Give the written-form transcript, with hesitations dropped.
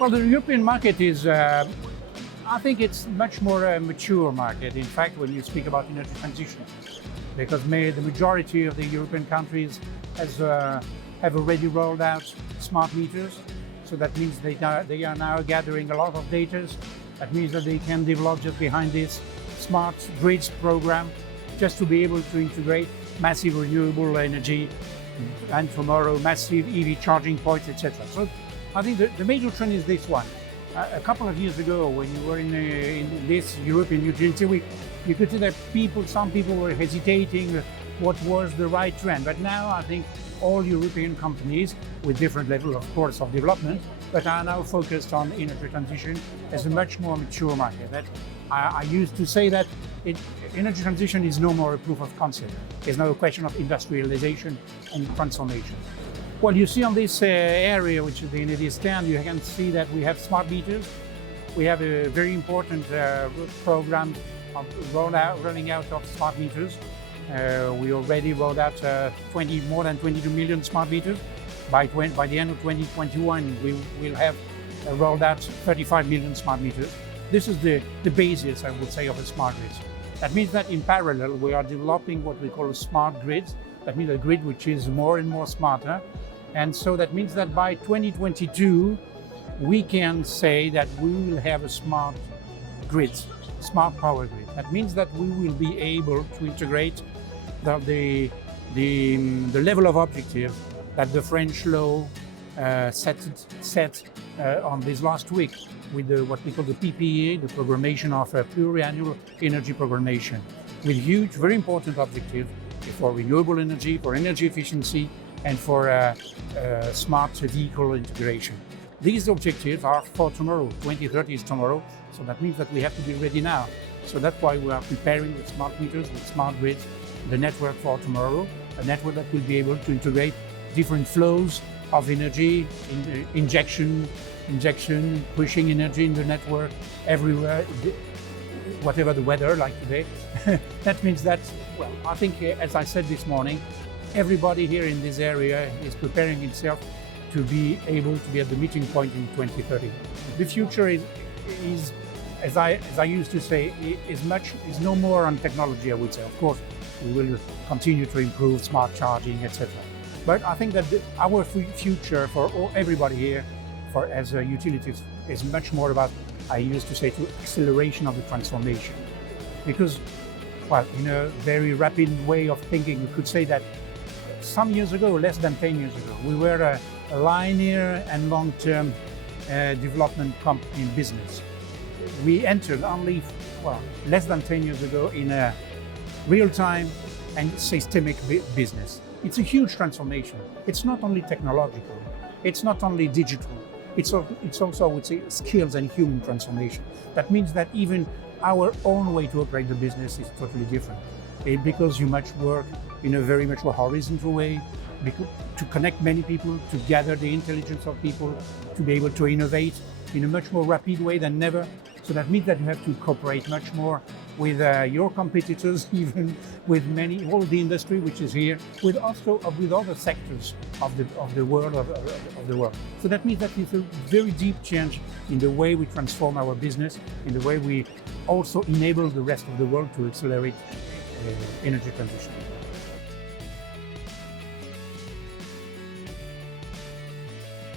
Well, the European market is, I think it's much more a mature market, in fact, when you speak about energy transition, because the majority of the European countries have already rolled out smart meters. So that means they are now gathering a lot of data. That means that they can develop just behind this smart grids program, just to be able to integrate massive renewable energy and tomorrow massive EV charging points, etc. So I think the major trend is this one. A couple of years ago, when you were in this European utility week, you could see that some people were hesitating what was the right trend. But now I think all European companies, with different level, of course, of development, but are now focused on energy transition as a much more mature market. That I used to say that energy transition is no more a proof of concept. It's now a question of industrialization and transformation. Well, you see on this area, which is the Enedis stand, you can see that we have smart meters. We have a very important program of rolling out of smart meters. We already rolled out more than 22 million smart meters. By the end of 2021, we will have rolled out 35 million smart meters. This is the basis, I would say, of a smart grid. That means that in parallel, we are developing what we call a smart grid. That means a grid which is more and more smarter. And so that means that by 2022, we can say that we will have a smart grid, smart power grid. That means that we will be able to integrate the level of objective that the French law set on this last week with what we call the PPA, the programmation of pluriannual energy programmation, with huge, very important objectives for renewable energy, for energy efficiency, and for smart vehicle integration. These objectives are for tomorrow. 2030 is tomorrow, so that means that we have to be ready now. So that's why we are preparing with smart meters, with smart grids, the network for tomorrow, a network that will be able to integrate different flows of energy, injection, pushing energy in the network everywhere, whatever the weather, like today. That means that, well, I think, as I said this morning, everybody here in this area is preparing itself to be able to be at the meeting point in 2030. The future is as I used to say, is no more on technology, I would say. Of course, we will continue to improve smart charging, etc. But I think that our future for everybody here, as utilities, is much more about, I used to say, to acceleration of the transformation. Because, well, in a very rapid way of thinking, you could say that some years ago, less than 10 years ago, we were a linear and long-term development company business. We entered only, well, less than 10 years ago in a real-time and systemic business. It's a huge transformation. It's not only technological, it's not only digital, it's also, I would say, skills and human transformation. That means that even our own way to operate the business is totally different. Because you much work in a very much horizontal way, to connect many people, to gather the intelligence of people, to be able to innovate in a much more rapid way than ever. So that means that you have to cooperate much more with your competitors, even with all the industry which is here, with other sectors of the world. So that means that it's a very deep change in the way we transform our business, in the way we also enable the rest of the world to accelerate energy transition.